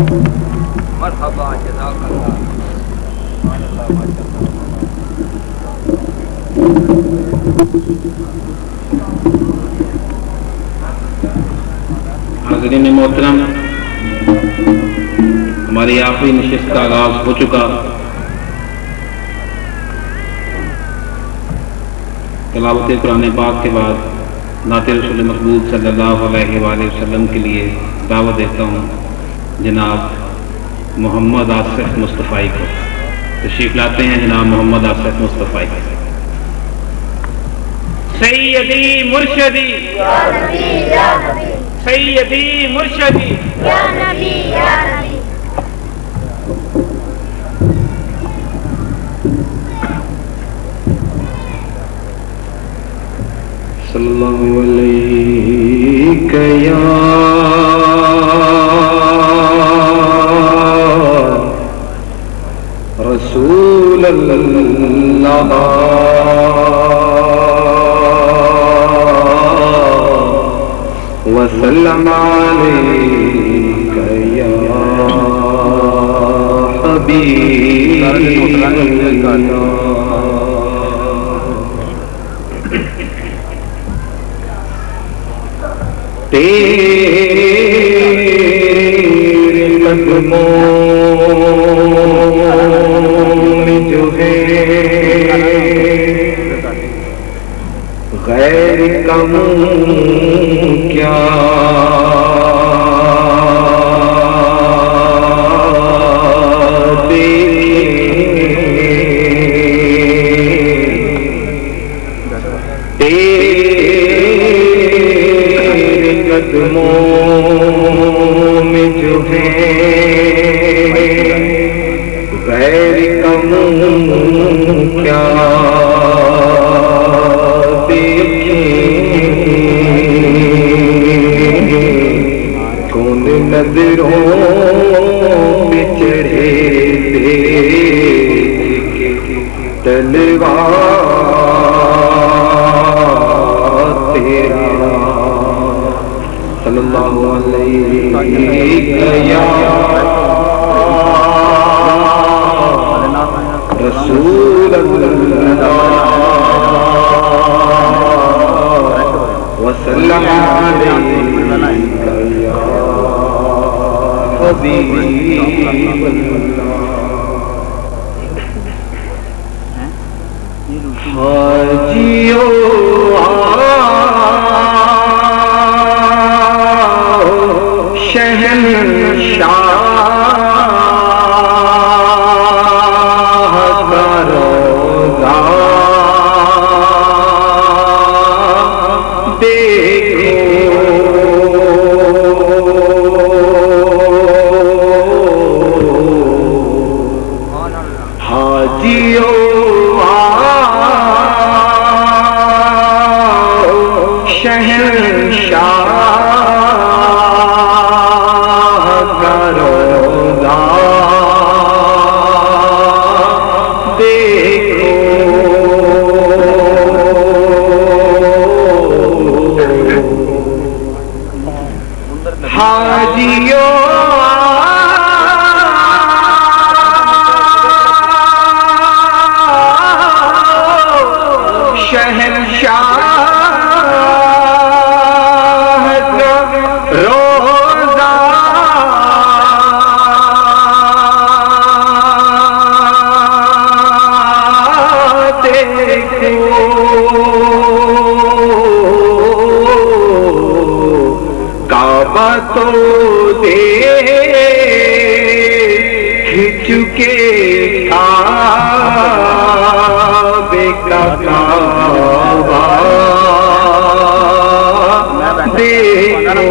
مرحبا جزاک اللہ. حاضرین محترم، ہماری آخری نشست کا آغاز ہو چکا. تلاوت قرآن پاک کے بعد نعت رسول مقبول صلی اللہ علیہ وآلہ وسلم کے لیے دعوت دیتا ہوں جناب محمد آصف مصطفی کو. تشریف لاتے ہیں جناب محمد آصف مصطفی. سیدی مرشدی یا نبی یا نبی سیدی مرشدی یا نبی یا نبی صلی اللہ علیہ یا رسول اللہ وسلم علیک یا حبیب اللہ. تیرے قدموں میں جو ہے غیر کم کیا قدموں میں جو ہے غیر کم کیا دیکھیں کون نظروں پہ چڑھے دیکھ تلوار تیرا صلی اللہ علیہ یا رسول اللہ وسلم علیہ یا حبیب اللہ. حاجیو تو دیکھ چکے کعبے کا کعبہ دیکھو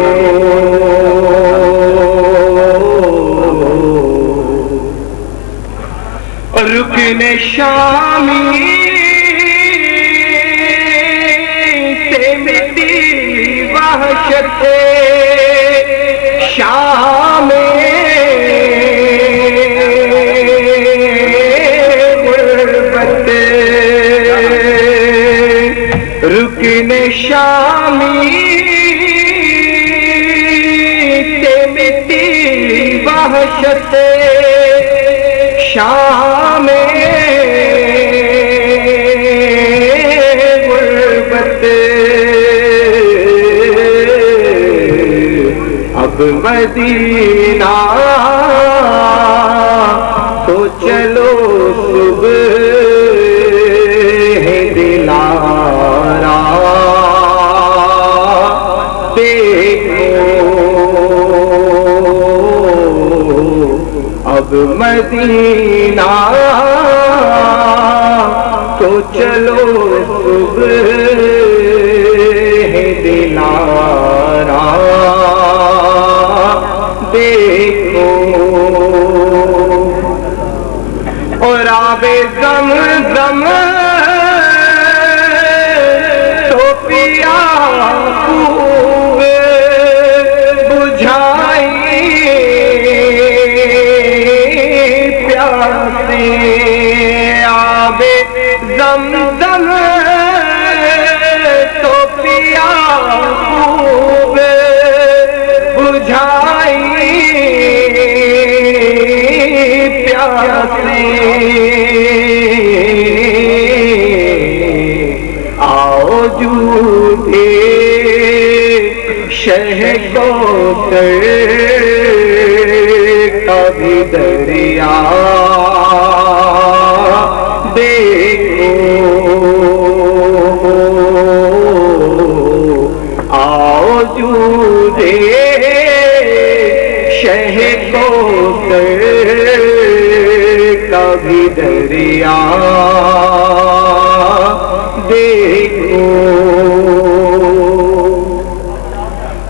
رکن شامی سے مٹی وحشت شام غربت رکن شامی سے مٹی وحشت اب مدینہ تو چلو صبح ہے دلارا دیکھو اب مدینہ تو چلو صبح ہے دلارا دیکھو اور آب زمزم تو پیا خوب بجھائی پیاسے آب زمزم تو پیا خوب بجھائی پیاسے آؤ جھوٹے شہ کوثر کا بھی دریا دیکھو آؤ جھوٹے شہ کوثر کا بھی دریا دیکھو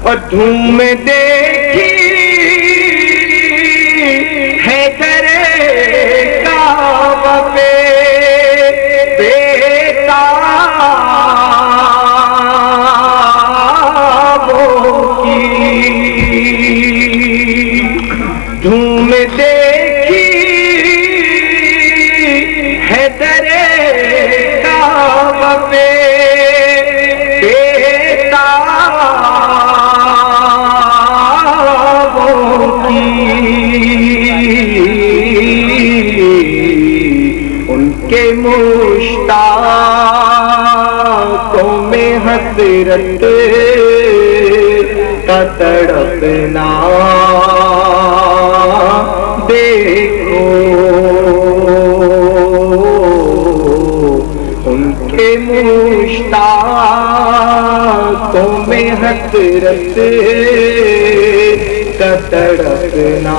اور دھوم دیکھی ہے درے کعبہ پہ بیتابوں کی دھوم دیکھی ہے درے کعبہ پہ بیتابوں کی ان کے مشتاقوں میں حسرت کا تڑپنا دیکھو ان کے مشتاقوں میں حسرت کا تڑپنا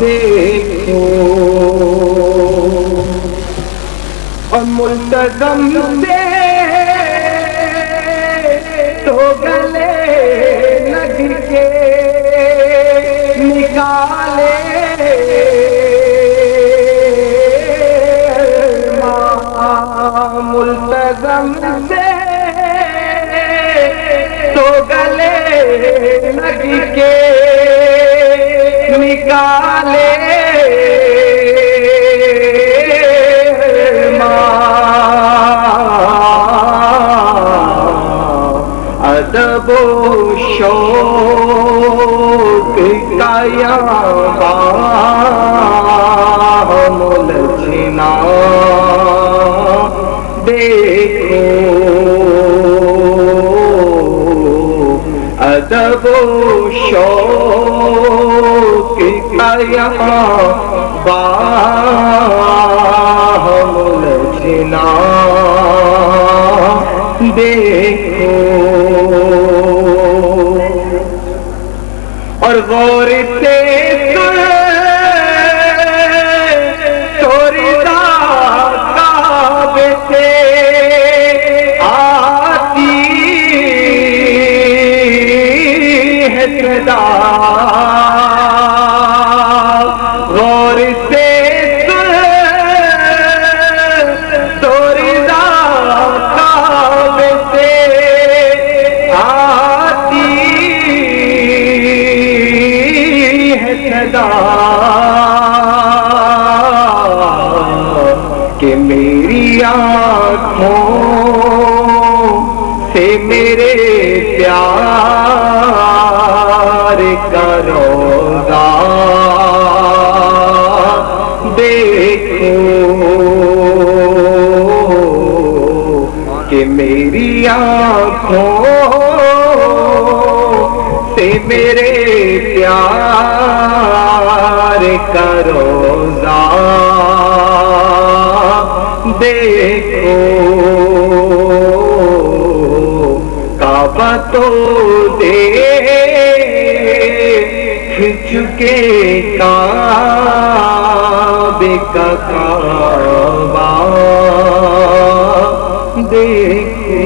دیکھو اور ملتزم سے تو گلے لگ کے نکالے ملتزم سے تو گلے لگ کے نکالے ادب و شوق کا یہاں ملجھنا دیکھو ادب و شوق کا یہاں ملجھنا دیکھو اور غور سے سن تو رضا کعبے سے آتی ہے صدا غور سے سن تو رضا کعبے سے آتی ہے صدا کہ میری آنکھوں سے میرے پیار کا روضہ دیکھو کہ میری آنکھوں میرے پیار کا روزہ دیکھو کعبہ تو دیکھ چکے کعبے کا کعبہ دیکھو.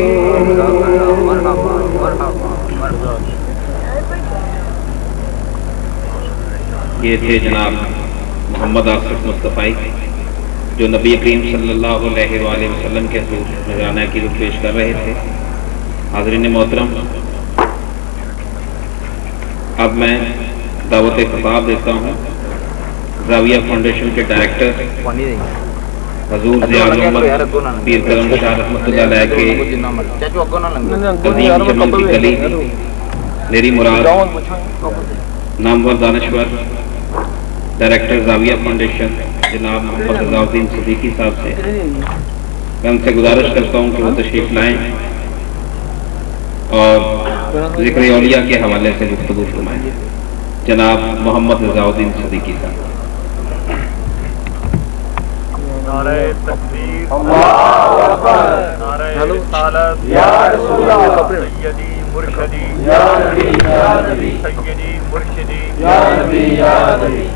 یہ تھے جناب محمد آصف مصطفی جو نبی کریم صلی اللہ علیہ وآلہ وسلم کے حضور نذرانہ عقیدت پیش کر رہے تھے. حاضرین محترم، اب میں دعوت خطاب دیتا ہوں زاویہ فاؤنڈیشن کے ڈائریکٹر حضور ضیاء محمد پیر کرم شاہ رحمۃ اللہ علیہ کے قدیم چمن کی گلی میری مراد نامور دانشور ڈائریکٹر زاویہ فاؤنڈیشن جناب محمد رضا الدین صدیقی صاحب سے میں ان سے گزارش کرتا ہوں کہ وہ تشریف لائیں اور ذکر اولیاء کے حوالے سے گفتگو فرمائیں. جناب محمد رضا الدین صدیقی صاحب. نعرہ تکبیر، اللہ اکبر، نعرہ رسالت، یا رسول اللہ، سیدی مرشدی، یا نبی یا نبی، سیدی مرشدی، یا نبی یا نبی.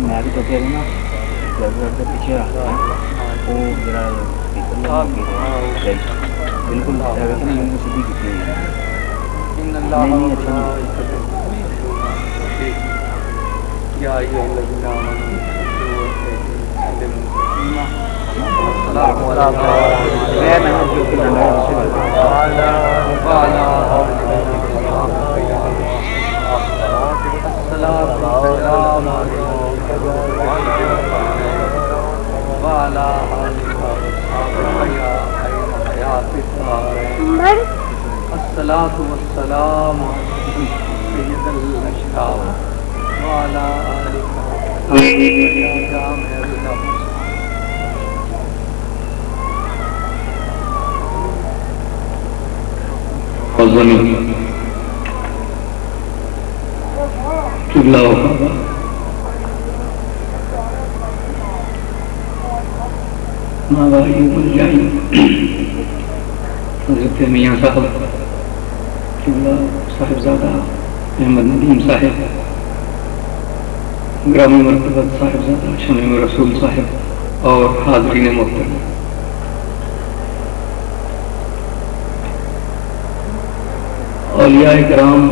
میں بھی تو کہہ رہا ہوں نا پیچھے رہتا وہ ذرا بالکل سیدھی کی الصلاة والسلام سيد الأشرار وعلى آلك يا جامع الأمر. حضرت میاں صاحب صاحبزادہ احمد ندیم صاحب، گرامی مرتبہ صاحبزادہ شمیم رسول صاحب اور حاضرین محترم، اولیاء کرام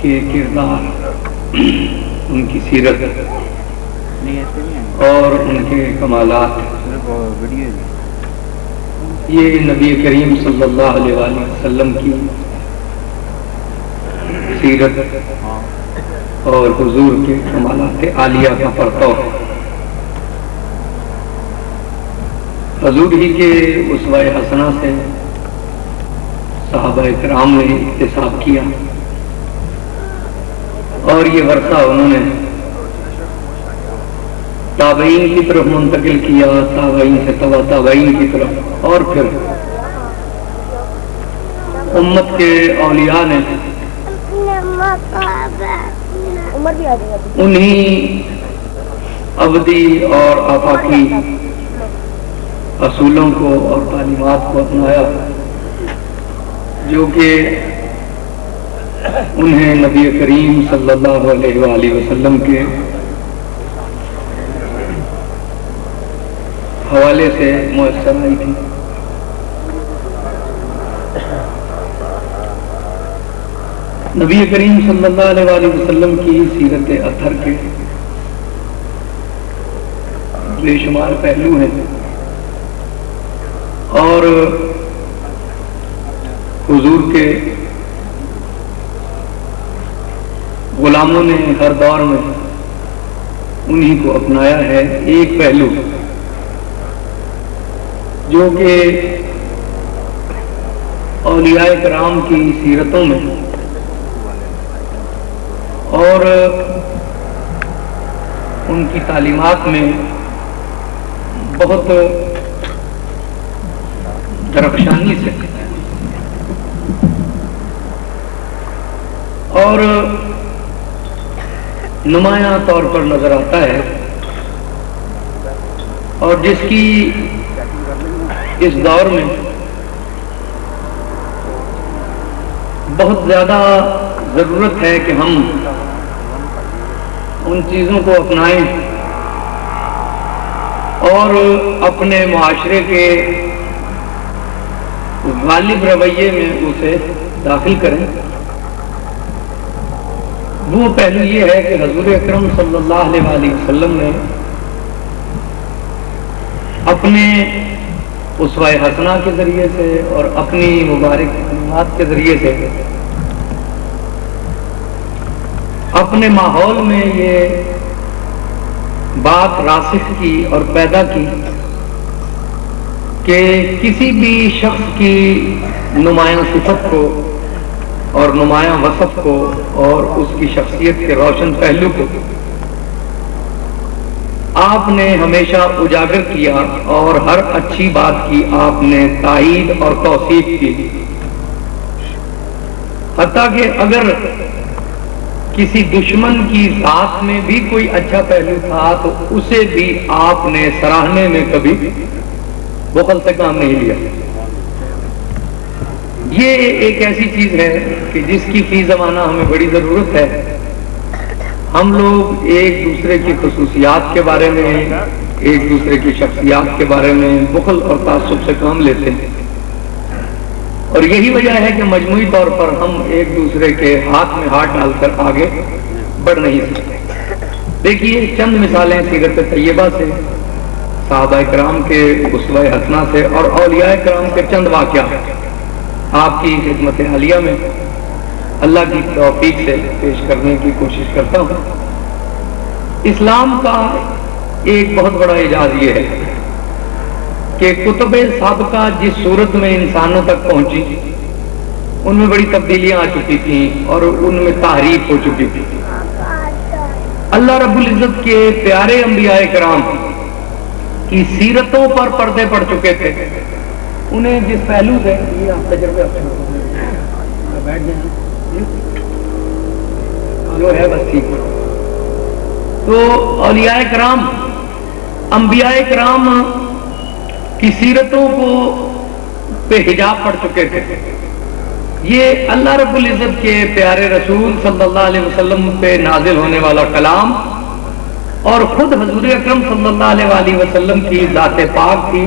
کے کردار، ان کی سیرت اور ان کے کمالات، یہ نبی کریم صلی اللہ علیہ وآلہ وسلم کی سیرت اور حضور کے کمالات عالیہ کا پرتو ہے. حضور ہی کے اسوہ حسنہ سے صحابہ کرام نے اکتساب کیا اور یہ ورثہ انہوں نے تابعین کی طرف منتقل کیا، تابعین سے تبع تابعین کی طرف، اور پھر امت کے اولیاء نے انہی ابدی اور آفاقی اصولوں کو اور تعلیمات کو اپنایا جو کہ انہیں نبی کریم صلی اللہ علیہ وآلہ وسلم کے حوالے سے میسر آئی تھی۔ نبی کریم صلی اللہ علیہ وسلم کی سیرت اطہر کے بے شمار پہلو ہیں، اور حضور کے غلاموں نے ہر دور میں انہی کو اپنایا ہے۔ ایک پہلو جو کہ اولیاء کرام کی سیرتوں میں اور ان کی تعلیمات میں بہت درخشانی سے اور نمایاں طور پر نظر آتا ہے، اور جس کی اس دور میں بہت زیادہ ضرورت ہے کہ ہم ان چیزوں کو اپنائیں اور اپنے معاشرے کے غالب رویے میں اسے داخل کریں۔ وہ پہلو یہ ہے کہ حضور اکرم صلی اللہ علیہ وسلم نے اپنے اسوہ حسنہ کے ذریعے سے اور اپنی مبارک کلمات کے ذریعے سے اپنے ماحول میں یہ بات راسخ کی اور پیدا کی کہ کسی بھی شخص کی نمایاں صفت کو اور نمایاں وصف کو اور اس کی شخصیت کے روشن پہلو کو آپ نے ہمیشہ اجاگر کیا، اور ہر اچھی بات کی آپ نے تائید اور توصیف کی، حتیٰ کہ اگر کسی دشمن کی ذات میں بھی کوئی اچھا پہلو تھا تو اسے بھی آپ نے سراہنے میں کبھی بخل سے کام نہیں لیا۔ یہ ایک ایسی چیز ہے کہ جس کی فی زمانہ ہمیں بڑی ضرورت ہے۔ ہم لوگ ایک دوسرے کی خصوصیات کے بارے میں، ایک دوسرے کی شخصیات کے بارے میں بخل اور تعصب سے کام لیتے ہیں، اور یہی وجہ ہے کہ مجموعی طور پر ہم ایک دوسرے کے ہاتھ میں ہاتھ ڈال کر آگے بڑھ نہیں سکتے۔ دیکھیے چند مثالیں سیرت طیبہ سے، صحابہ کرام کے اسوہ حسنہ سے اور اولیاء کرام کے چند واقعات آپ کی خدمت عالیہ میں اللہ کی توفیق سے پیش کرنے کی کوشش کرتا ہوں۔ اسلام کا ایک بہت بڑا اعجاز یہ ہے کہ کتب سابقہ جس صورت میں انسانوں تک پہنچی ان میں بڑی تبدیلیاں آ چکی تھیں اور ان میں تحریف ہو چکی تھی۔ اللہ رب العزت کے پیارے انبیاء کرام کی سیرتوں پر پردے پڑ چکے تھے۔ انہیں جس پہلو سے یہ آپ تجربے بیٹھ جائیں جو ہے بس ٹھیک ہے۔ تو اولیاء کرام، انبیاء کرام کی سیرتوں کو پہ حجاب پڑ چکے تھے۔ یہ اللہ رب العزت کے پیارے رسول صلی اللہ علیہ وسلم پہ نازل ہونے والا کلام اور خود حضور اکرم صلی اللہ علیہ وسلم کی ذات پاک تھی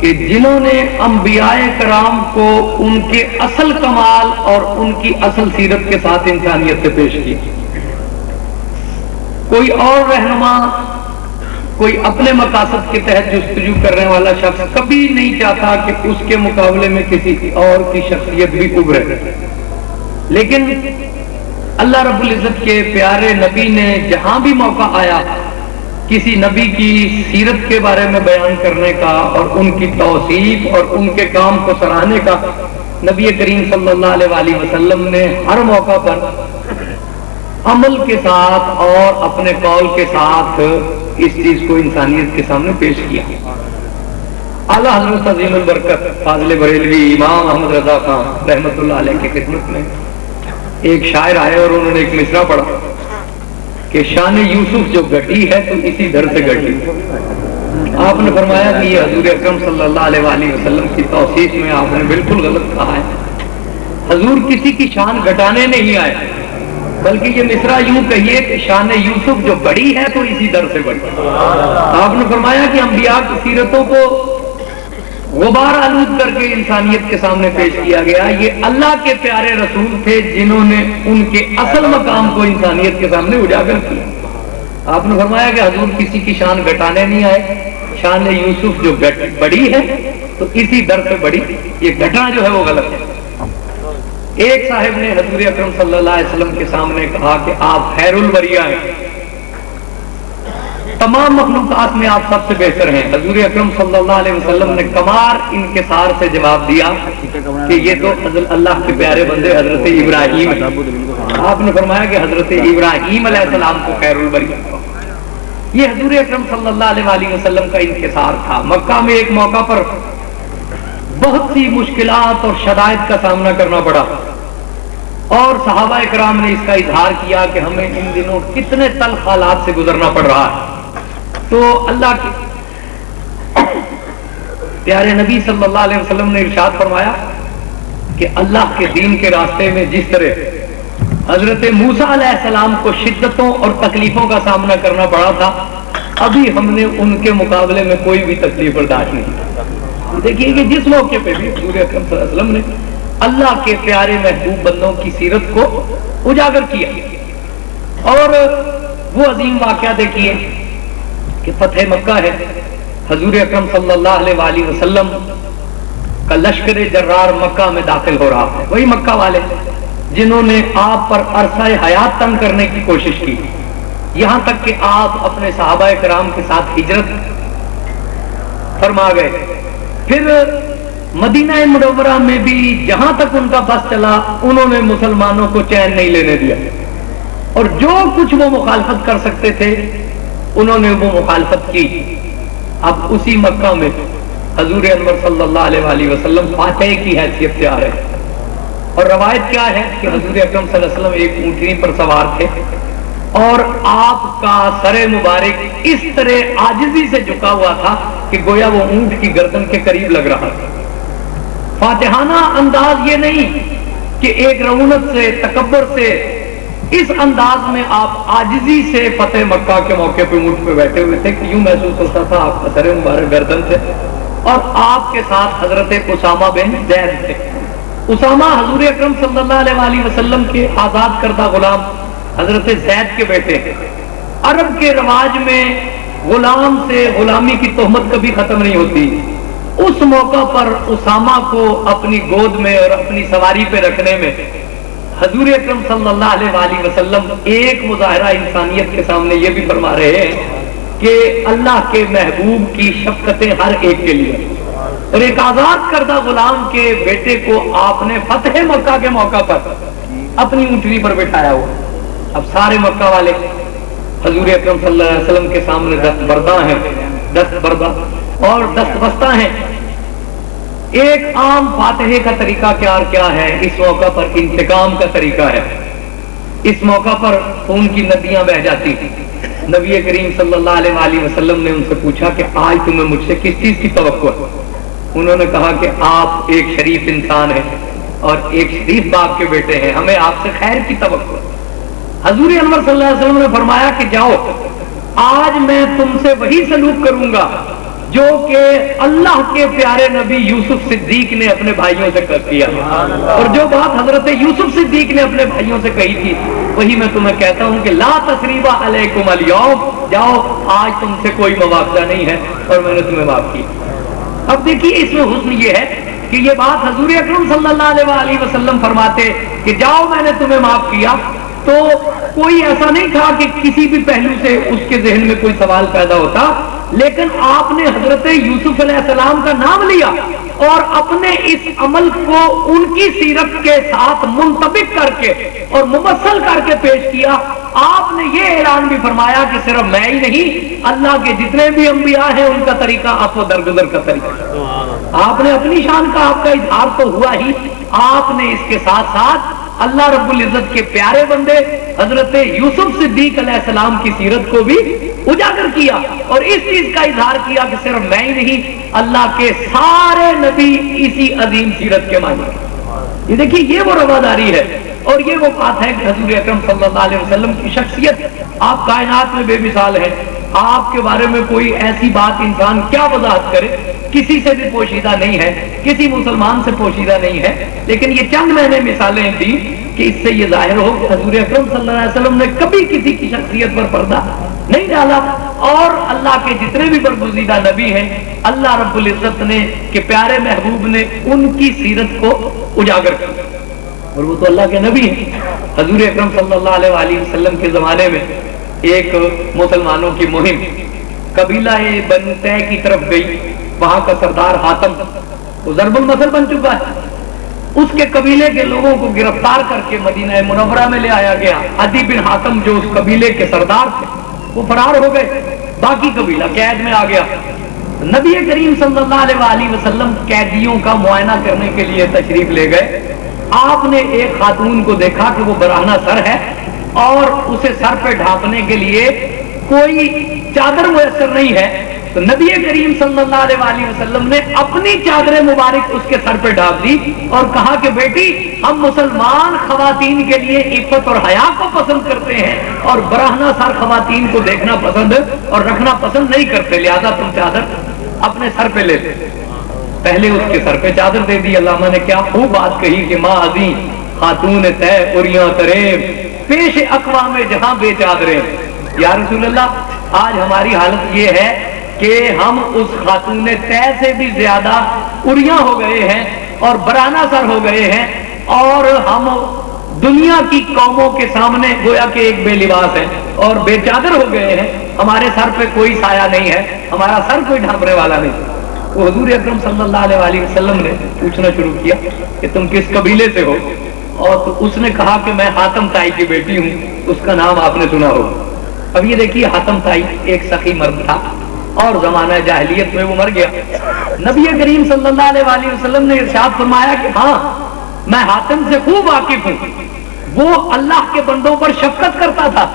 کہ جنہوں نے انبیاء کرام کو ان کے اصل کمال اور ان کی اصل سیرت کے ساتھ انسانیت سے پیش کی۔ کوئی اور رہنما، کوئی اپنے مقاصد کے تحت جستجو کرنے والا شخص کبھی نہیں چاہتا کہ اس کے مقابلے میں کسی اور کی شخصیت بھی ابھرے، لیکن اللہ رب العزت کے پیارے نبی نے جہاں بھی موقع آیا کسی نبی کی سیرت کے بارے میں بیان کرنے کا اور ان کی توصیف اور ان کے کام کو سراہنے کا، نبی کریم صلی اللہ علیہ وسلم نے ہر موقع پر عمل کے ساتھ اور اپنے قول کے ساتھ اس چیز کو انسانیت کے سامنے پیش کیا۔ اعلیٰ حضرت عظیم البرکت فاضل بریلوی امام احمد رضا خان رحمۃ اللہ علیہ کی خدمت میں ایک شاعر آئے اور انہوں نے ایک مصرع پڑھا کہ شان یوسف جو گھٹی ہے تو اسی در سے گھٹی۔ آپ نے فرمایا کہ یہ حضور اکرم صلی اللہ علیہ وسلم کی توصیف میں آپ نے بالکل غلط کہا ہے۔ حضور کسی کی شان گھٹانے نہیں آئے، بلکہ یہ مصرع یوں کہیے کہ شان یوسف جو بڑی ہے تو اسی در سے بڑی. آپ نے فرمایا کہ انبیاء کی سیرتوں کو غبار آلود کر کے انسانیت کے سامنے پیش کیا گیا. یہ اللہ کے پیارے رسول تھے جنہوں نے ان کے اصل مقام کو انسانیت کے سامنے اجاگر کیا. آپ نے فرمایا کہ حضور کسی کی شان گھٹانے نہیں آئے. شان یوسف جو بڑی ہے تو اسی در سے بڑی. یہ گھٹنا جو ہے وہ غلط ہے. ایک صاحب نے حضور اکرم صلی اللہ علیہ وسلم کے سامنے کہا کہ آپ خیر البریہ ہیں, تمام مخلوقات میں آپ سب سے بہتر ہیں. حضور اکرم صلی اللہ علیہ وسلم نے کمار انکسار سے جواب دیا کہ یہ تو اللہ کے پیارے بندے حضرت ابراہیم ہیں. آپ نے فرمایا کہ حضرت ابراہیم علیہ السلام کو خیر البریہ. یہ حضور اکرم صلی اللہ علیہ وسلم کا انکسار تھا. مکہ میں ایک موقع پر بہت سی مشکلات اور شدائد کا سامنا کرنا پڑا اور صحابہ اکرام نے اس کا اظہار کیا کہ ہمیں ان دنوں کتنے تلخ حالات سے گزرنا پڑ رہا ہے. تو اللہ کے پیارے نبی صلی اللہ علیہ وسلم نے ارشاد فرمایا کہ اللہ کے دین کے راستے میں جس طرح حضرت موسیٰ علیہ السلام کو شدتوں اور تکلیفوں کا سامنا کرنا پڑا تھا, ابھی ہم نے ان کے مقابلے میں کوئی بھی تکلیف برداشت نہیں کی. دیکھیے کہ جس موقع پہ بھی حضور اکرم صلی اللہ علیہ وسلم نے اللہ کے پیارے محبوب بندوں کی سیرت کو اجاگر کیا. اور وہ عظیم واقعہ دیکھیے کہ فتح مکہ ہے. حضور اکرم صلی اللہ علیہ وآلہ وسلم کا لشکر جرار مکہ میں داخل ہو رہا ہے. وہی مکہ والے جنہوں نے آپ پر عرصہ حیات تنگ کرنے کی کوشش کی, یہاں تک کہ آپ اپنے صحابہ کرام کے ساتھ ہجرت فرما گئے. پھر مدینہ منورہ میں بھی جہاں تک ان کا بس چلا انہوں نے مسلمانوں کو چین نہیں لینے دیا اور جو کچھ وہ مخالفت کر سکتے تھے انہوں نے وہ مخالفت کی. اب اسی مکہ میں حضور انور صلی اللہ علیہ وآلہ وسلم فاتح کی حیثیت سے آ رہے ہیں. اور روایت کیا ہے کہ حضور اکرم صلی اللہ علیہ وسلم ایک اونٹنی پر سوار تھے اور آپ کا سر مبارک اس طرح عاجزی سے جھکا ہوا تھا کہ گویا وہ اونٹ کی گردن کے قریب لگ رہا تھا. فاتحانہ انداز یہ نہیں کہ ایک رعونت سے تکبر سے, اس انداز میں آپ عاجزی سے فتح مکہ کے موقع پہ اونٹ پہ بیٹھے ہوئے تھے کہ یوں محسوس ہوتا تھا آپ کا سر مبارک گردن سے اور آپ کے ساتھ حضرت اسامہ بن زید تھے. اسامہ حضور اکرم صلی اللہ علیہ وآلہ وسلم کے آزاد کردہ غلام حضرت زید کے بیٹے ہیں. عرب کے رواج میں غلام سے غلامی کی تہمت کبھی ختم نہیں ہوتی. اس موقع پر اسامہ کو اپنی گود میں اور اپنی سواری پہ رکھنے میں حضور اکرم صلی اللہ علیہ وآلہ وسلم ایک مظاہرہ انسانیت کے سامنے یہ بھی فرما رہے ہیں کہ اللہ کے محبوب کی شفقتیں ہر ایک کے لیے. اور ایک آزاد کردہ غلام کے بیٹے کو آپ نے فتح مکہ کے موقع پر اپنی اونٹنی پر بٹھایا ہوا. اب سارے مکہ والے حضور اکرم صلی اللہ علیہ وسلم کے سامنے دست بردہ ہیں, دست بردہ اور دست بستہ ہیں. ایک عام فاتحے کا طریقہ کیا ہے, اس موقع پر انتقام کا طریقہ ہے. اس موقع پر خون کی ندیاں بہ جاتی. نبی کریم صلی اللہ علیہ وآلہ وسلم نے ان سے پوچھا کہ آج تمہیں مجھ سے کس چیز کی توقع ہے؟ انہوں نے کہا کہ آپ ایک شریف انسان ہیں اور ایک شریف باپ کے بیٹے ہیں, ہمیں آپ سے خیر کی توقع. حضور انور صلی اللہ علیہ وسلم نے فرمایا کہ جاؤ, آج میں تم سے وہی سلوک کروں گا جو کہ اللہ کے پیارے نبی یوسف صدیق نے اپنے بھائیوں سے کر کیا, اور جو بات حضرت یوسف صدیق نے اپنے بھائیوں سے کہی تھی وہی میں تمہیں کہتا ہوں کہ لا تثریب علیکم اليوم, جاؤ آج تم سے کوئی مواخذہ نہیں ہے اور میں نے تمہیں معاف کی. اب دیکھیے اس میں حسن یہ ہے کہ یہ بات حضور اکرم صلی اللہ علیہ وآلہ وسلم فرماتے کہ جاؤ میں نے تمہیں معاف کیا, تو کوئی ایسا نہیں تھا کہ کسی بھی پہلو سے اس کے ذہن میں کوئی سوال پیدا ہوتا, لیکن آپ نے حضرت یوسف علیہ السلام کا نام لیا اور اپنے اس عمل کو ان کی سیرت کے ساتھ منطبق کر کے اور ممثل کر کے پیش کیا. آپ نے یہ اعلان بھی فرمایا کہ صرف میں ہی نہیں, اللہ کے جتنے بھی انبیاء ہیں ان کا طریقہ عفو درگزر کا طریقہ. آپ نے اپنی شان کا آپ کا اظہار تو ہوا ہی, آپ نے اس کے ساتھ ساتھ اللہ رب العزت کے پیارے بندے حضرت یوسف صدیق علیہ السلام کی سیرت کو بھی اجاگر کیا اور اس چیز کا اظہار کیا کہ صرف میں ہی نہیں, اللہ کے سارے نبی اسی عظیم سیرت کے مانی. یہ دیکھیے یہ وہ رواداری ہے اور یہ وہ بات ہے کہ حضور اکرم صلی اللہ علیہ وسلم کی شخصیت آپ کائنات میں بے مثال ہے. آپ کے بارے میں کوئی ایسی بات انسان کیا وضاحت کرے, کسی سے بھی پوشیدہ نہیں ہے, کسی مسلمان سے پوشیدہ نہیں ہے. لیکن یہ چند میں نے مثالیں دی کہ اس سے یہ ظاہر ہو کہ حضور اکرم صلی اللہ علیہ وسلم نے کبھی کسی کی شخصیت پر پردہ نہیں ڈالا. اور اللہ کے جتنے بھی برگزیدہ نبی ہیں, اللہ رب العزت نے کہ پیارے محبوب نے ان کی سیرت کو اجاگر کیا, اور وہ تو اللہ کے نبی ہیں. حضور اکرم صلی اللہ علیہ وآلہ وسلم کے زمانے میں ایک مسلمانوں کی مہم قبیلہ بنو طے کی طرف گئی. وہاں کا سردار حاتم وہ ضرب المثل بن چکا ہے. اس کے قبیلے کے لوگوں کو گرفتار کر کے مدینہ منورہ میں لے آیا گیا. عدی بن حاتم جو اس قبیلے کے سردار تھے وہ فرار ہو گئے, باقی قبیلہ قید میں آ گیا. نبی کریم صلی اللہ علیہ وآلہ وسلم قیدیوں کا معائنہ کرنے کے لیے تشریف لے گئے. آپ نے ایک خاتون کو دیکھا کہ وہ برہنہ سر ہے اور اسے سر پہ ڈھانپنے کے لیے کوئی چادر میسر نہیں ہے. تو نبی کریم صلی اللہ علیہ وآلہ وسلم نے اپنی چادر مبارک اس کے سر پہ ڈھانپ دی اور کہا کہ بیٹی, ہم مسلمان خواتین کے لیے عفت اور حیا کو پسند کرتے ہیں اور برہنہ سر خواتین کو دیکھنا پسند اور رکھنا پسند نہیں کرتے, لہذا تم چادر اپنے سر پہ لے لے. پہلے اس کے سر پہ چادر دے دی. علامہ نے کیا خوب بات کہی کہ ماں عظیم خاتون طے اریاں تریب پیش اقوام جہاں بے چادریں. یا رسول اللہ, آج ہماری حالت یہ ہے کہ ہم اس خاتون طے سے بھی زیادہ اریاں ہو گئے ہیں اور برہنہ سر ہو گئے ہیں, اور ہم دنیا کی قوموں کے سامنے گویا کہ ایک بے لباس ہے اور بے چادر ہو گئے ہیں. ہمارے سر پہ کوئی سایہ نہیں ہے, ہمارا سر کوئی ڈھانپنے والا نہیں. وہ حضور اکرم صلی اللہ علیہ وآلہ وسلم نے پوچھنا شروع کیا کہ تم کس قبیلے سے ہو, اور تو اس نے کہا کہ میں حاتم طائی کی بیٹی ہوں. اس کا نام آپ نے سنا ہو. اب یہ دیکھیے, حاتم طائی ایک سخی مرد تھا اور زمانہ جاہلیت میں وہ مر گیا. نبی کریم صلی اللہ علیہ وآلہ وسلم نے ارشاد فرمایا کہ ہاں میں حاتم سے خوب واقف ہوں, وہ اللہ کے بندوں پر شفقت کرتا تھا.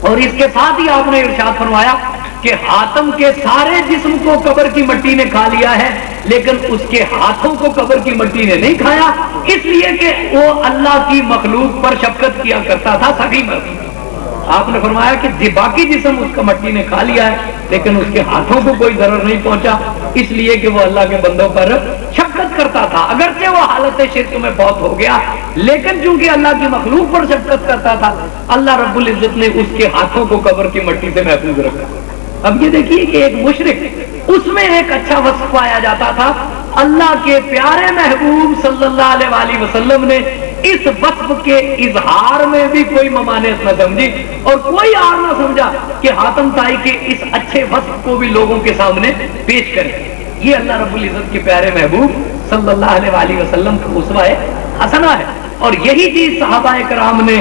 اور اس کے ساتھ ہی آپ نے ارشاد فرمایا کہ حاتم کے سارے جسم کو قبر کی مٹی نے کھا لیا ہے لیکن اس کے ہاتھوں کو قبر کی مٹی نے نہیں کھایا, اس لیے کہ وہ اللہ کی مخلوق پر شفقت کیا کرتا تھا. سخی مرد. آپ نے فرمایا کہ باقی جسم اس کا مٹی نے کھا لیا ہے لیکن اس کے ہاتھوں کو کوئی ضرر نہیں پہنچا, اس لیے کہ وہ اللہ کے بندوں پر شفقت کرتا تھا. اگرچہ وہ حالت شرک میں فوت ہو گیا لیکن چونکہ اللہ کی مخلوق پر شفقت کرتا تھا, اللہ رب العزت نے اس کے ہاتھوں کو قبر کی مٹی سے محفوظ رکھا. اب یہ دیکھیے کہ ایک مشرک, اس میں ایک اچھا وصف پایا جاتا تھا. اللہ کے پیارے محبوب صلی اللہ علیہ وآلہ وسلم نے اس وصف کے اظہار میں بھی کوئی ممانعت نہ سمجھی اور کوئی آر نہ سمجھا کہ حاتم طائی کے اس اچھے وصف کو بھی لوگوں کے سامنے پیش کرے. یہ اللہ رب العزت کے پیارے محبوب صلی اللہ علیہ وآلہ وسلم کا اسوہ حسنہ ہے. اور یہی چیز صحابہ کرام نے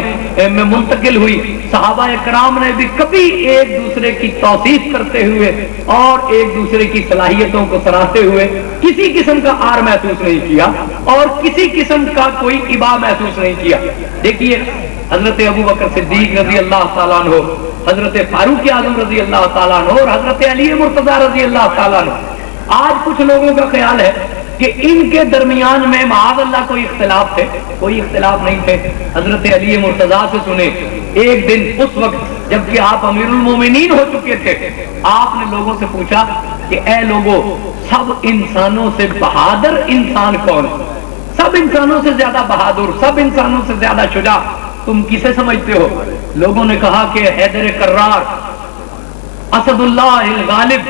میں منتقل ہوئی. صحابہ کرام نے بھی کبھی ایک دوسرے کی توصیف کرتے ہوئے اور ایک دوسرے کی صلاحیتوں کو سراہتے ہوئے کسی قسم کا آر محسوس نہیں کیا اور کسی قسم کا کوئی ابا محسوس نہیں کیا. دیکھیے حضرت ابو بکر صدیق رضی اللہ تعالیٰ عنہ, حضرت فاروق اعظم رضی اللہ تعالیٰ عنہ اور حضرت علی مرتضیٰ رضی اللہ تعالیٰ عنہ. آج کچھ لوگوں کا خیال ہے کہ ان کے درمیان میں معاذ اللہ کوئی اختلاف تھے. کوئی اختلاف نہیں تھے. حضرت علی مرتضیٰ سے سنے ایک دن اس وقت جبکہ آپ امیر المومنین ہو چکے تھے, آپ نے لوگوں سے پوچھا کہ اے لوگوں, سب انسانوں سے بہادر انسان کون ہے؟ سب انسانوں سے زیادہ بہادر, سب انسانوں سے زیادہ شجاع تم کسے سمجھتے ہو؟ لوگوں نے کہا کہ حیدر کرار, اسد اللہ الغالب,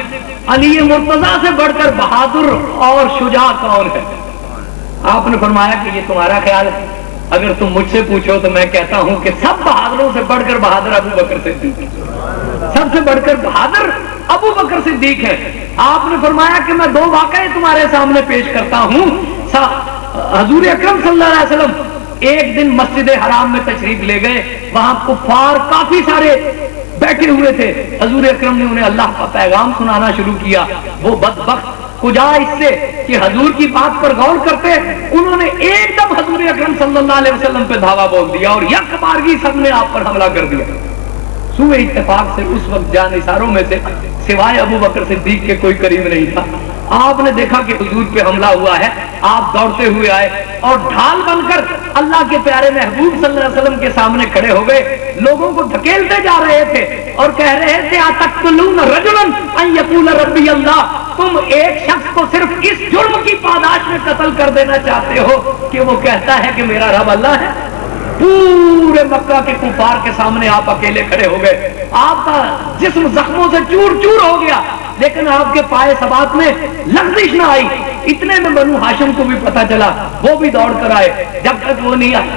علی مرتضیٰ سے بڑھ کر بہادر اور شجاع کون ہے؟ آپ نے فرمایا کہ یہ تمہارا خیال ہے, اگر تم مجھ سے پوچھو تو میں کہتا ہوں کہ سب بہادروں سے بڑھ کر بہادر ابو بکر صدیق ہے. سب سے بڑھ کر بہادر ابو بکر صدیق ہے. آپ نے فرمایا کہ میں دو واقعے تمہارے سامنے پیش کرتا ہوں. حضور اکرم صلی اللہ علیہ وسلم ایک دن مسجد حرام میں تشریف لے گئے, وہاں کفار کافی سارے بیٹھے ہوئے تھے. حضور اکرم نے انہیں اللہ کا پیغام سنانا شروع کیا. وہ بدبخت کجا اس سے کہ حضور کی بات پر غور کرتے انہوں نے ایک دم حضور اکرم صلی اللہ علیہ وسلم پہ دھاوا بول دیا اور یک بارگی سب نے آپ پر حملہ کر دیا. سوئے اتفاق سے اس وقت جانثاروں میں سے سوائے ابو بکر صدیق کے کوئی قریب نہیں تھا. آپ نے دیکھا کہ حضور پہ حملہ ہوا ہے، آپ دوڑتے ہوئے آئے اور ڈھال بن کر اللہ کے پیارے محبوب صلی اللہ علیہ وسلم کے سامنے کھڑے ہو گئے، لوگوں کو دھکیلتے جا رہے تھے اور کہہ رہے تھے اتقتلون رجلا ان یقول ربی اللہ، تم ایک شخص کو صرف اس جرم کی پاداش میں قتل کر دینا چاہتے ہو کہ وہ کہتا ہے کہ میرا رب اللہ ہے۔ پورے مکہ کے کفار کے سامنے آپ اکیلے کھڑے ہو گئے، آپ کا جسم زخموں سے چور چور ہو گیا، لیکن آپ کے پائے ثبات میں لغزش نہ آئی۔ اتنے میں بنو ہاشم کو بھی پتا چلا، وہ بھی دوڑ کر آئے، جب تک وہ نہیں آیا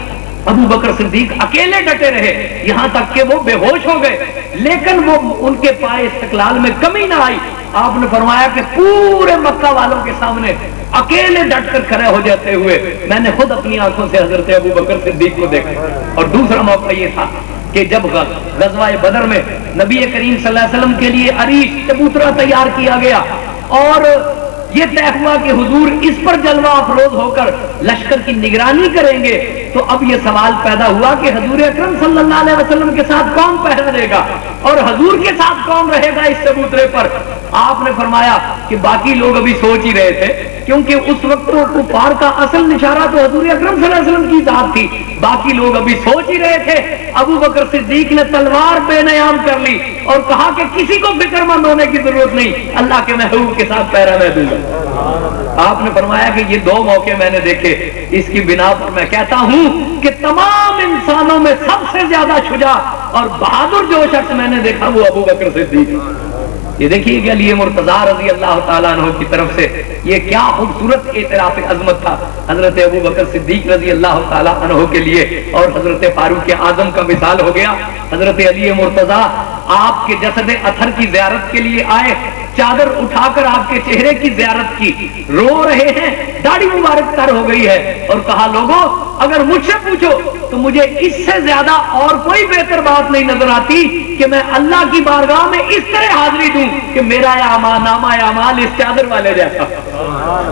ابو بکر صدیق اکیلے ڈٹے رہے یہاں تک کہ وہ بے ہوش ہو گئے، لیکن وہ ان کے پائے استقلال میں کمی نہ آئی۔ آپ نے فرمایا کہ پورے مکہ والوں کے سامنے اکیلے ڈٹ کر کھڑے ہو جاتے ہوئے میں نے خود اپنی آنکھوں سے حضرت ابو بکر صدیق کو دیکھا۔ اور دوسرا موقع یہ تھا کہ جب غزوہ بدر میں نبی کریم صلی اللہ علیہ وسلم کے لیے عریش چبوترا تیار کیا گیا اور یہ طے ہوا کہ حضور اس پر جلوہ افروز ہو کر لشکر کی نگرانی کریں گے، تو اب یہ سوال پیدا ہوا کہ حضور اکرم صلی اللہ علیہ وسلم کے ساتھ کون پہرا دے گا اور حضور کے ساتھ کون رہے گا اس چبوترے پر۔ آپ نے فرمایا کہ باقی لوگ ابھی سوچ ہی رہے تھے، کیونکہ اس وقت تو کفار کا اصل نشانہ تو حضور اکرم صلی اللہ علیہ وسلم کی ذات تھی، باقی لوگ ابھی سوچ ہی رہے تھے۔ ابو بکر صدیق نے تلوار بے نیام کر لی اور کہا کہ کسی کو فکر مند ہونے کی ضرورت نہیں، اللہ کے محبوب کے ساتھ پہرا میں دوں گا۔ آپ نے فرمایا کہ یہ دو موقع میں نے دیکھے، اس کی بنا پر میں کہتا ہوں کہ تمام انسانوں میں سب سے زیادہ شجاع اور بہادر جو شخص میں نے دیکھا وہ ابو بکر صدیق۔ یہ دیکھیے کہ علی مرتضیٰ رضی اللہ تعالیٰ عنہ کی طرف سے یہ کیا خوبصورت اعتراف عظمت تھا حضرت ابو بکر صدیق رضی اللہ تعالیٰ عنہ کے لیے، اور حضرت فاروق اعظم کا مثال ہو گیا۔ حضرت علی مرتضیٰ آپ کے جسد اطہر کی زیارت کے لیے آئے، چادر اٹھا کر آپ کے چہرے کی زیارت کی، رو رہے ہیں، داڑھی مبارک تر ہو گئی ہے، اور کہا لوگوں اگر مجھ سے پوچھو تو مجھے اس سے زیادہ اور کوئی بہتر بات نہیں نظر آتی کہ میں اللہ کی بارگاہ میں اس طرح حاضری دوں کہ میرا نامہ اعمال اس چادر والے جیسا۔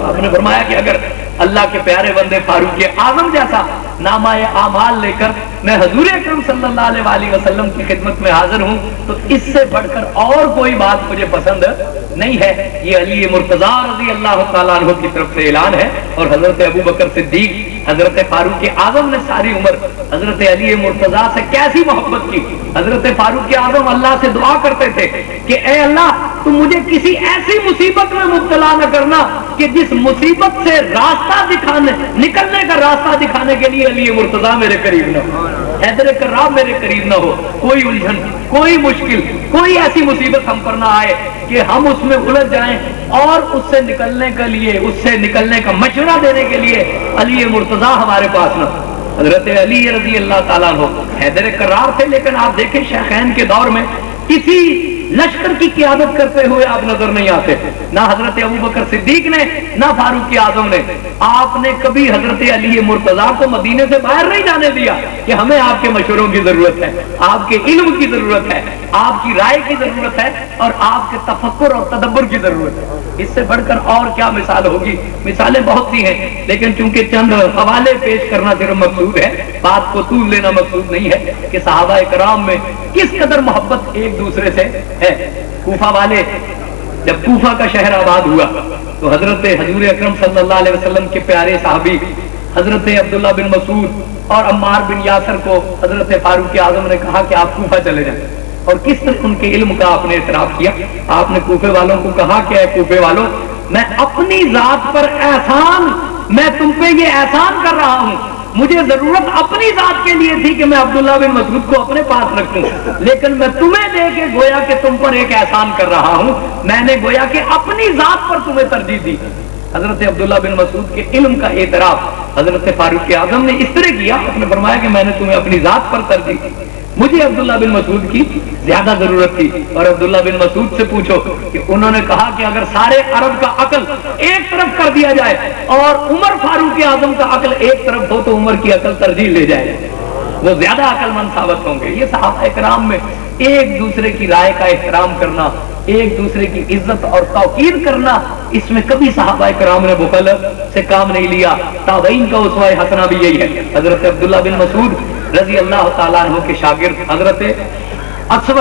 آپ نے فرمایا کہ اگر اللہ کے پیارے بندے فاروق اعظم جیسا نامہ اعمال لے کر میں حضور اکرم صلی اللہ علیہ وآلہ وسلم کی خدمت میں حاضر ہوں تو اس سے بڑھ کر اور کوئی بات مجھے پسند نہیں ہے۔ یہ علی مرتضیٰ رضی اللہ تعالیٰ عنہ کی طرف سے اعلان ہے، اور حضرت ابو بکر صدیق حضرت فاروق اعظم نے ساری عمر حضرت علی مرتضیٰ سے کیسی محبت کی۔ حضرت فاروق اعظم اللہ سے دعا کرتے تھے کہ اے اللہ تو مجھے کسی ایسی مصیبت میں مبتلا نہ کرنا کہ جس مصیبت سے نکلنے کا راستہ دکھانے کے لیے علی مرتضیٰ میرے قریب نہ ہو، حیدر کرام میرے قریب نہ ہو، کوئی الجھن، کوئی مشکل، کوئی ایسی مصیبت ہم پر نہ آئے کہ ہم اس میں الجھ جائیں، اور اس سے نکلنے کا مشورہ دینے کے لیے علی مرتضیٰ ہمارے پاس نہ ہو۔ حضرت علی رضی اللہ تعالیٰ عنہ حیدر کرار تھے، لیکن آپ دیکھیں شیخین کے دور میں کسی لشکر کی قیادت کرتے ہوئے آپ نظر نہیں آتے، نہ حضرت ابو بکر صدیق نے نہ فاروق اعظم نے۔ آپ نے کبھی حضرت علی مرتضیٰ کو مدینے سے باہر نہیں جانے دیا کہ ہمیں آپ کے مشوروں کی ضرورت ہے، آپ کے علم کی ضرورت ہے، آپ کی رائے کی ضرورت ہے، اور آپ کے تفکر اور تدبر کی ضرورت ہے۔ اس سے بڑھ کر اور کیا مثال ہوگی؟ مثالیں بہت سی ہیں، لیکن چونکہ چند حوالے پیش کرنا صرف مقصود ہے، بات کو طول لینا مقصود نہیں ہے کہ صحابہ کرام میں کس قدر محبت ایک دوسرے سے ہے۔ کوفہ والے جب کوفہ کا شہر آباد ہوا تو حضرت حضور اکرم صلی اللہ علیہ وسلم کے پیارے صحابی حضرت عبداللہ بن مسعود اور عمار بن یاسر کو حضرت فاروق اعظم نے کہا کہ آپ کوفہ چلے جائیں، اور کس طرح ان کے علم کا آپ نے اعتراف کیا۔ آپ نے کوفے والوں کو کہا کہ اے کوفے والوں، میں اپنی ذات پر میں تم پہ یہ احسان کر رہا ہوں، مجھے ضرورت اپنی ذات کے لیے تھی کہ میں عبداللہ بن مسعود کو اپنے پاس رکھوں، لیکن میں تمہیں دے کے گویا کہ تم پر ایک احسان کر رہا ہوں، میں نے گویا کہ اپنی ذات پر تمہیں ترجیح دی۔ حضرت عبداللہ بن مسعود کے علم کا اعتراف حضرت فاروق اعظم نے اس طرح کیا، آپ نے فرمایا کہ میں نے تمہیں اپنی ذات پر ترجیح دی، مجھے عبداللہ بن مسعود کی زیادہ ضرورت تھی۔ اور عبداللہ بن مسعود سے پوچھو کہ انہوں نے کہا کہ اگر سارے عرب کا عقل ایک طرف کر دیا جائے اور عمر فاروق اعظم کا عقل ایک طرف ہو تو عمر کی عقل ترجیح لے جائے، وہ زیادہ عقل مند ثابت ہوں گے۔ یہ صحابہ کرام میں ایک دوسرے کی رائے کا احترام کرنا، ایک دوسرے کی عزت اور توقیر کرنا، اس میں کبھی صحابہ کرام نے بخل سے کام نہیں لیا۔ تابعین کا اسوہ حسنہ بھی یہی ہے۔ حضرت عبداللہ بن مسعود رضی اللہ تعالیٰ عنہ کے شاگرد حضرت اسود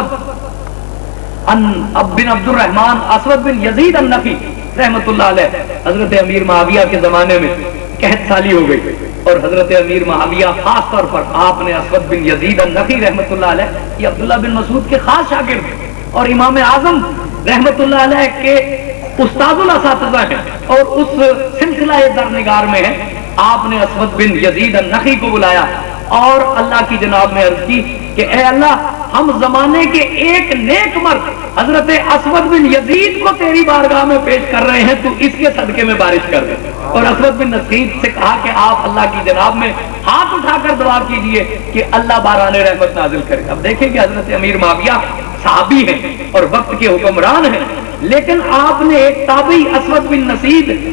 بن عبد الرحمن اسود بن یزید النخعی رحمت اللہ علیہ حضرت امیر معاویہ کے زمانے میں قحط سالی ہو گئی اور حضرت امیر معاویہ خاص طور پر آپ نے اسود بن یزید النخعی رحمت اللہ علیہ یہ عبداللہ بن مسعود کے خاص شاگرد اور امام اعظم رحمت اللہ علیہ کے استاد الاساتذہ ہیں اور اس سلسلہ درنگار میں ہے. آپ نے اسود بن یزید النخعی کو بلایا اور اللہ کی جناب میں عرض کی کہ اے اللہ ہم زمانے کے ایک نیک مرد حضرت اسود بن یزید کو تیری بارگاہ میں پیش کر رہے ہیں، تو اس کے صدقے میں بارش کر دے. اور اسود بن یزید سے کہا کہ آپ اللہ کی جناب میں ہاتھ اٹھا کر دعا کیجئے کہ اللہ باران رحمت نازل کرے. اب دیکھیں کہ حضرت امیر معاویہ صحابی ہیں اور وقت کے حکمران ہیں، لیکن آپ نے ایک تابعی اسود بن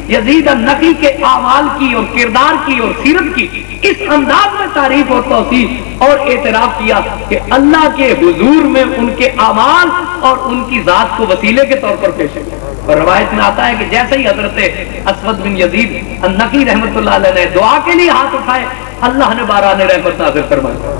یزید النخعی کے اعمال کی اور کردار کی اور سیرت کی اس انداز میں تعریف اور توصیف اور اعتراف کیا کہ اللہ کے حضور میں ان کے اعمال اور ان کی ذات کو وسیلے کے طور پر پیش ہے. اور روایت میں آتا ہے کہ جیسے ہی حضرت اسود بن یزید النخعی رحمت اللہ علیہ نے دعا کے لیے ہاتھ اٹھائے اللہ نے باران رحمت نازل فرمائی.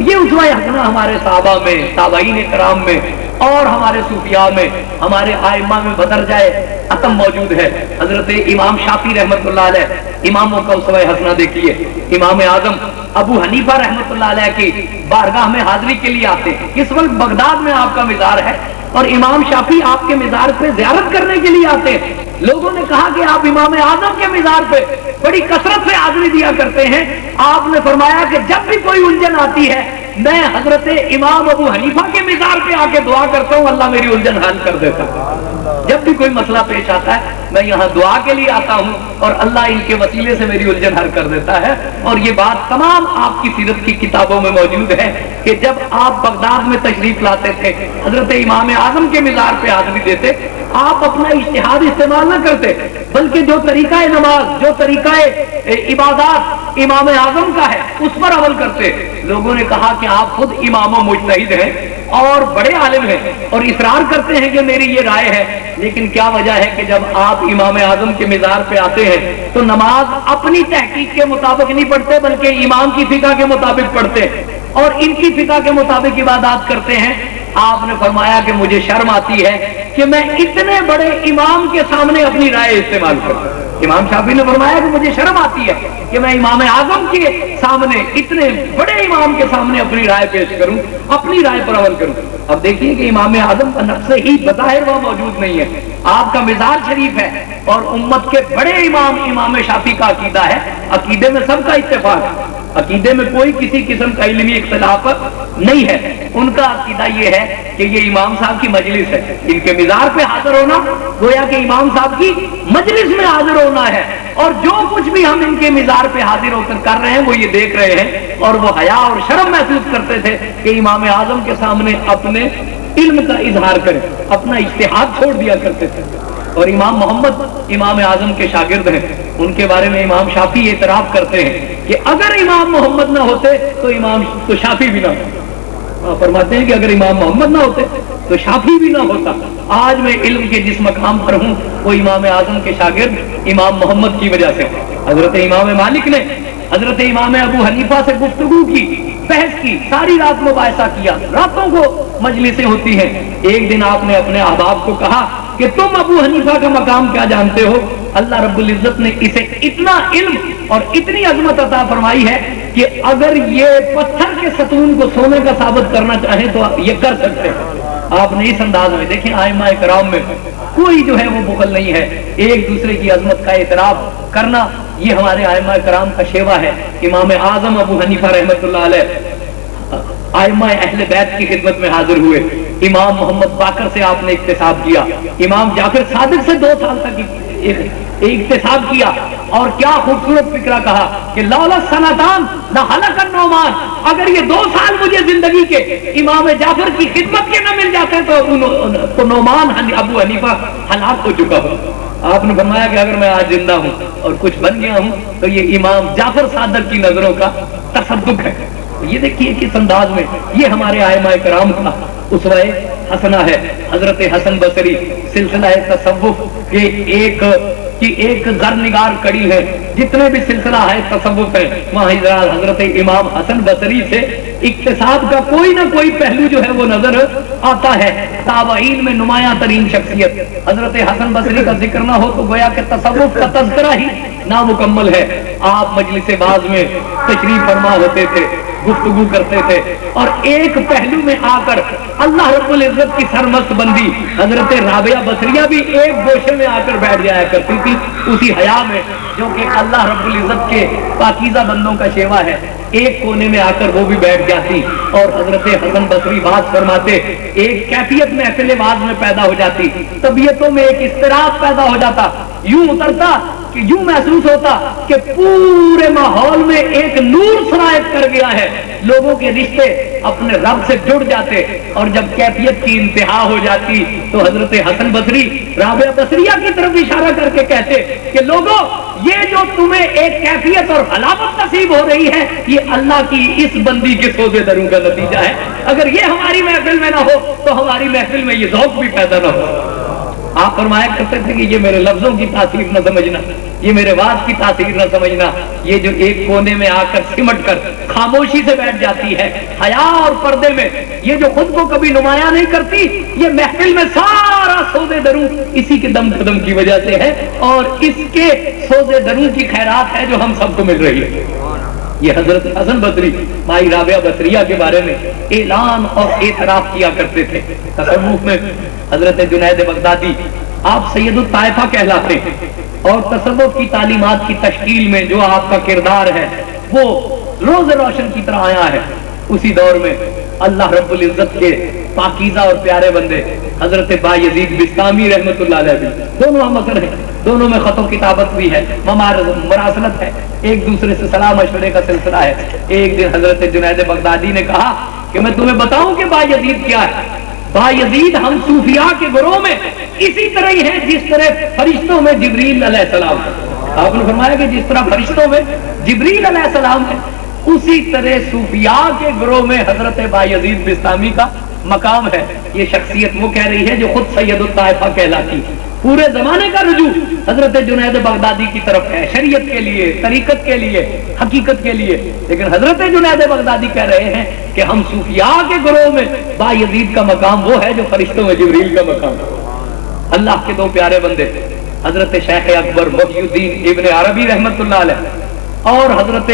یہ اسوہ حسنہ ہمارے صحابہ میں، تابعین کرام میں اور ہمارے صوفیاء میں، ہمارے ائمہ میں بدر جائے اتم موجود ہے. حضرت امام شافعی رحمت اللہ علیہ اماموں کا اسوہ حسنہ دیکھیے. امام اعظم ابو حنیفہ رحمت اللہ علیہ کی بارگاہ میں حاضری کے لیے آتے ہیں. اس وقت بغداد میں آپ کا مزار ہے اور امام شافعی آپ کے مزار پہ زیارت کرنے کے لیے آتے ہیں. لوگوں نے کہا کہ آپ امام اعظم کے مزار پہ بڑی کثرت سے حاضری دیا کرتے ہیں. آپ نے فرمایا کہ جب بھی کوئی الجھن آتی ہے میں حضرت امام ابو حنیفہ کے مزار پہ آ کے دعا کرتا ہوں، اللہ میری الجھن حل کر دیتا ہے. جب بھی کوئی مسئلہ پیش آتا ہے میں یہاں دعا کے لیے آتا ہوں اور اللہ ان کے وسیلے سے میری الجھن حل کر دیتا ہے. اور یہ بات تمام آپ کی سیرت کی کتابوں میں موجود ہے کہ جب آپ بغداد میں تشریف لاتے تھے حضرت امام اعظم کے مزار پہ حاضری دیتے، آپ اپنا اجتہاد استعمال نہ کرتے بلکہ جو طریقہ نماز، جو طریقہ عبادات امام اعظم کا ہے اس پر عمل کرتے. لوگوں نے کہا کہ آپ خود امام و مجتہد ہیں اور بڑے عالم ہیں اور اصرار کرتے ہیں کہ میری یہ رائے ہے، لیکن کیا وجہ ہے کہ جب آپ امام اعظم کے مزار پہ آتے ہیں تو نماز اپنی تحقیق کے مطابق نہیں پڑھتے بلکہ امام کی فقہ کے مطابق پڑھتے ہیں اور ان کی فقہ کے مطابق عبادات کرتے ہیں. آپ نے فرمایا کہ مجھے شرم آتی ہے کہ میں اتنے بڑے امام کے سامنے اپنی رائے استعمال کروں. امام شافعی نے فرمایا کہ مجھے شرم آتی ہے کہ میں امام اعظم کے سامنے، اتنے بڑے امام کے سامنے اپنی رائے پیش کروں، اپنی رائے پر عمل کروں. اب دیکھیے کہ امام اعظم کا نقص ہی بظاہر وہ موجود نہیں ہے، آپ کا مزار شریف ہے اور امت کے بڑے امام امام شافعی کا عقیدہ ہے. عقیدے میں سب کا اتفاق ہے، عقیدے میں کوئی کسی قسم کا علمی اختلاف نہیں ہے. ان کا عقیدہ یہ ہے کہ یہ امام صاحب کی مجلس ہے، ان کے مزار پہ حاضر ہونا گویا کہ امام صاحب کی مجلس میں حاضر ہونا ہے اور جو کچھ بھی ہم ان کے مزار پہ حاضر ہو کر کر رہے ہیں وہ یہ دیکھ رہے ہیں. اور وہ حیا اور شرم محسوس کرتے تھے کہ امام اعظم کے سامنے اپنے علم کا اظہار کریں، اپنا اجتہاد چھوڑ دیا کرتے تھے. اور امام محمد امام اعظم کے شاگرد ہیں، ان کے بارے میں امام شافعی اعتراف کرتے ہیں کہ اگر امام محمد نہ ہوتے تو شافعی بھی نہ ہوتے. فرماتے ہیں کہ اگر امام محمد نہ ہوتے تو شافعی بھی نہ ہوتا. آج میں علم کے جس مقام پر ہوں وہ امام اعظم کے شاگرد امام محمد کی وجہ سے. حضرت امام مالک نے حضرت امام ابو حنیفہ سے گفتگو کی، بحث کی، ساری رات مباحثہ کیا، راتوں کو مجلسیں ہوتی ہیں. ایک دن آپ نے اپنے احباب کو کہا کہ تم ابو حنیفہ کا مقام کیا جانتے ہو؟ اللہ رب العزت نے اسے اتنا علم اور اتنی عظمت عطا فرمائی ہے کہ اگر یہ پتھر کے ستون کو سونے کا ثابت کرنا چاہیں تو یہ کر سکتے ہیں. آپ نے اس انداز میں دیکھیں ائمہ کرام میں کوئی جو ہے وہ بخل نہیں ہے، ایک دوسرے کی عظمت کا اعتراف کرنا یہ ہمارے ائمہ کرام کا شیوا ہے. امام اعظم ابو حنیفہ رحمت اللہ علیہ ائمہ اہل بیت کی خدمت میں حاضر ہوئے. امام محمد باقر سے آپ نے اکتساب کیا، امام جعفر صادق سے 2 سال تک اکتساب کیا. اور کیا خوبصورت فکرہ کہا کہ لولا سنتان نہ ہلک النعمان، اگر یہ 2 سال مجھے زندگی کے امام جعفر کی خدمت کے نہ مل جاتے تو نعمان ابو حنیفہ ہلاک ہو چکا ہو. آپ نے فرمایا کہ اگر میں آج زندہ ہوں اور کچھ بن گیا ہوں تو یہ امام جعفر صادق کی نظروں کا تصدق ہے. یہ دیکھیے کس انداز میں یہ ہمارے ائمہ کرام کا اسوہ حسنہ ہے. حضرت حسن بصری سلسلہ تصوف کے ایک کی ایک زرنگار کڑی ہے. جتنے بھی سلسلہ ہے تصوف ہے وہاں حضرت امام حسن بصری سے اقتصاد کا کوئی نہ کوئی پہلو جو ہے وہ نظر آتا ہے. تابعین میں نمایاں ترین شخصیت حضرت حسن بصری کا ذکر نہ ہو تو گویا کہ تصوف کا تذکرہ ہی نامکمل ہے. آپ مجلس باز میں تشریف فرما ہوتے تھے, گفتگو کرتے تھے, اور ایک پہلو میں آ کر اللہ رب العزت کی سرمست بندی حضرت رابعہ بصریہ بھی ایک گوشے میں آ کر بیٹھ جایا کرتی تھی اسی حیا میں جو کہ اللہ رب العزت کے پاکیزہ بندوں کا شیوا ہے. ایک کونے میں آ کر وہ بھی بیٹھ جاتی اور حضرت حسن بصری بات فرماتے. ایک کیفیت محفل باز میں پیدا ہو جاتی, طبیعتوں میں ایک اضطراب پیدا ہو جاتا, یوں اترتا کہ یوں محسوس ہوتا کہ پورے ماحول میں ایک نور سرایت کر گیا ہے, لوگوں کے رشتے اپنے رب سے جڑ جاتے. اور جب کیفیت کی انتہا ہو جاتی تو حضرت حسن بصری رابعہ بصریہ کی طرف اشارہ کر کے کہتے کہ لوگوں یہ جو تمہیں ایک کیفیت اور حلاوت نصیب ہو رہی ہے یہ اللہ کی اس بندی کے سوزے دروں کا نتیجہ ہے. اگر یہ ہماری محفل میں نہ ہو تو ہماری محفل میں یہ ذوق بھی پیدا نہ ہو. آپ فرمایا کرتے تھے کہ یہ میرے لفظوں کی تاثیر نہ سمجھنا, یہ میرے واز کی تاثیر نہ سمجھنا, یہ جو ایک کونے میں آ کر سمٹ کر خاموشی سے بیٹھ جاتی ہے حیا اور پردے میں, یہ جو خود کو کبھی نمایاں نہیں کرتی, یہ محفل میں سارا سودے دروں اسی کے دم قدم کی وجہ سے ہے اور اس کے سودے دروں کی خیرات ہے جو ہم سب کو مل رہی ہے. یہ حضرت حسن بصری مائی رابعہ بصریہ کے بارے میں اعلان اور اعتراف کیا کرتے تھے. تصوف میں حضرت جنید بغدادی آپ سید الطائفہ کہلاتے ہیں اور تصوف کی تعلیمات کی تشکیل میں جو آپ کا کردار ہے وہ روز روشن کی طرح آیا ہے. اسی دور میں اللہ رب العزت کے پاکیزہ اور پیارے بندے حضرت بایزید بستامی رحمت اللہ علیہ, دونوں ہم اثر ہیں, دونوں میں خط و کتابت بھی ہے, مراسلت ہے, ایک دوسرے سے صلاح مشورے کا سلسلہ ہے. ایک دن حضرت جنید بغدادی نے کہا کہ میں تمہیں بتاؤں کہ بایزید کیا ہے. بایزید ہم صوفیاء کے گروہ میں اسی طرح ہی ہے جس طرح فرشتوں میں جبریل علیہ السلام. آپ نے فرمایا کہ جس طرح فرشتوں میں جبریل علیہ السلام ہے اسی طرح صوفیاء کے گروہ میں حضرت بایزید بستامی کا مقام ہے. یہ شخصیت وہ کہہ رہی ہے جو خود سید الطائفہ کہلاتی. پورے زمانے کا رجوع حضرت جنید بغدادی کی طرف ہے, شریعت کے لیے, طریقت کے لیے, حقیقت کے لیے. لیکن حضرت جنید بغدادی کہہ رہے ہیں کہ ہم صوفیاء کے گروہ میں بایزید کا مقام وہ ہے جو فرشتوں میں جبریل کا مقام. اللہ کے دو پیارے بندے حضرت شیخ اکبر محی الدین ابن عربی رحمت اللہ علیہ اور حضرت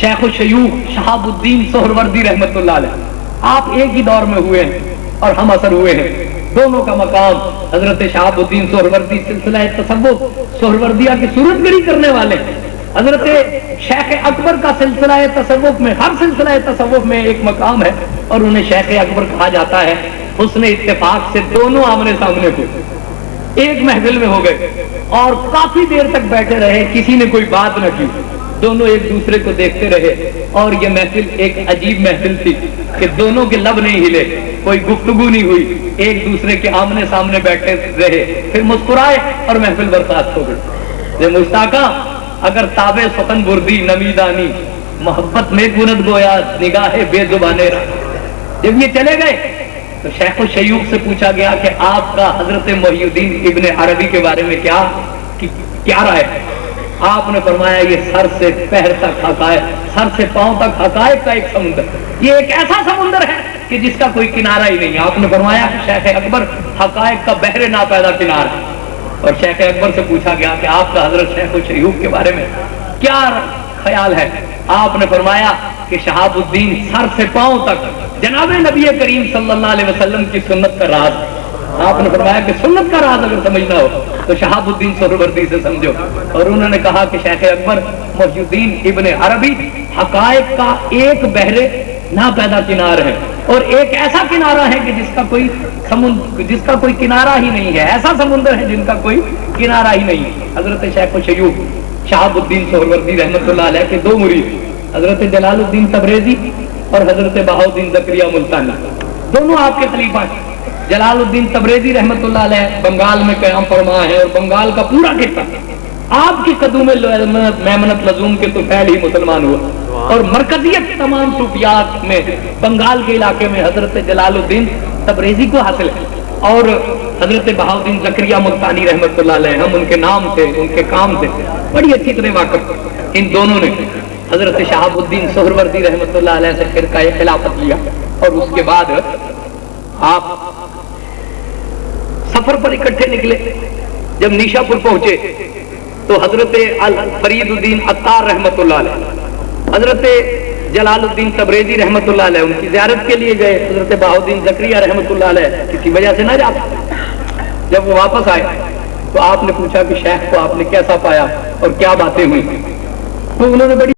شیخ الشیوخ شہاب الدین سہروردی رحمت اللہ علیہ, آپ ایک ہی دور میں ہوئے ہیں اور ہم اثر ہوئے ہیں. دونوں کا مقام حضرت شہاب الدین سہروردی سلسلہ تصوف سہروردیہ کی صورت گری کرنے والے ہیں. حضرت شیخ اکبر کا سلسلہ تصوف میں, ہر سلسلہ تصوف میں ایک مقام ہے اور انہیں شیخ اکبر کہا جاتا ہے. حسن اتفاق سے دونوں آمنے سامنے ہوئے, ایک محفل میں ہو گئے اور کافی دیر تک بیٹھے رہے, کسی نے کوئی بات نہ کی, دونوں ایک دوسرے کو دیکھتے رہے. اور یہ محفل ایک عجیب محفل تھی کہ دونوں کے لب نہیں ہلے, کوئی گفتگو نہیں ہوئی, ایک دوسرے کے آمنے سامنے بیٹھے رہے, پھر مسکرائے اور محفل برخاست ہو گئی. یہ مشتاقہ اگر تابع سخن بردی نمیدانی محبت میں کند گویا نگاہ بے زبانے. جب یہ چلے گئے تو شیخ الشیوخ سے پوچھا گیا کہ آپ کا حضرت محی الدین ابن عربی کے بارے میں کیا رائے ہے. آپ نے فرمایا یہ سر سے پیر تک حقائق, سر سے پاؤں تک حقائق کا ایک سمندر, یہ ایک ایسا سمندر ہے کہ جس کا کوئی کنارہ ہی نہیں. آپ نے فرمایا کہ شیخ اکبر حقائق کا بحر ناپیدا کنارہ. اور شیخ اکبر سے پوچھا گیا کہ آپ کا حضرت شیخ الشیوخ کے بارے میں کیا خیال ہے. آپ نے فرمایا کہ شہاب الدین سر سے پاؤں تک جناب نبی کریم صلی اللہ علیہ وسلم کی سنت کا راز. آپ نے فرمایا کہ سنت کا راز اگر سمجھنا ہو تو شہاب الدین سہروردی سے سمجھو. اور انہوں نے کہا کہ شیخ اکبر محی الدین ابن عربی حقائق کا ایک بحر ناپیدا کنار ہے اور ایک ایسا کنارہ ہے کہ جس کا کوئی کنارہ ہی نہیں ہے, ایسا سمندر ہے جن کا کوئی کنارہ ہی نہیں. حضرت شیخ الشیوخ شہاب الدین سہروردی رحمت اللہ علیہ کے دو مرید حضرت جلال الدین تبریزی اور حضرت بہاؤالدین زکریا ملتانی, دونوں آپ کے خلیفہ ہیں. جلال الدین تبریزی رحمت اللہ علیہ بنگال میں قیام فرما ہے اور بنگال کا پورا خطہ آپ کی قدوم میمنت لزوم کے طفیل ہی مسلمان ہوا اور مرکزیت تمام صوفیات میں بنگال کے علاقے میں حضرت جلال الدین تبریزی کو حاصل ہے. اور حضرت بہاؤدین زکریا ملتانی رحمۃ اللہ علیہ، ہم ان کے نام سے ان کے کام سے بڑی اچھی طرح واقف۔ ان دونوں نے حضرت شہاب الدین سہروردی رحمۃ اللہ علیہ سے فرقہ خلافت لیا، اور اس کے بعد آپ سفر پر اکٹھے نکلے۔ جب نیشا پور پہنچے تو حضرت فرید الدین عطار رحمۃ اللہ علیہ، حضرت جلال الدین تبریزی رحمۃ اللہ علیہ ان کی زیارت کے لیے گئے۔ حضرت بہاؤدین زکریا رحمۃ اللہ علیہ کسی وجہ سے نہ جا سکے۔ جب وہ واپس آئے تو آپ نے پوچھا کہ شیخ کو آپ نے کیسا پایا اور کیا باتیں ہوئی، تو انہوں نے بڑی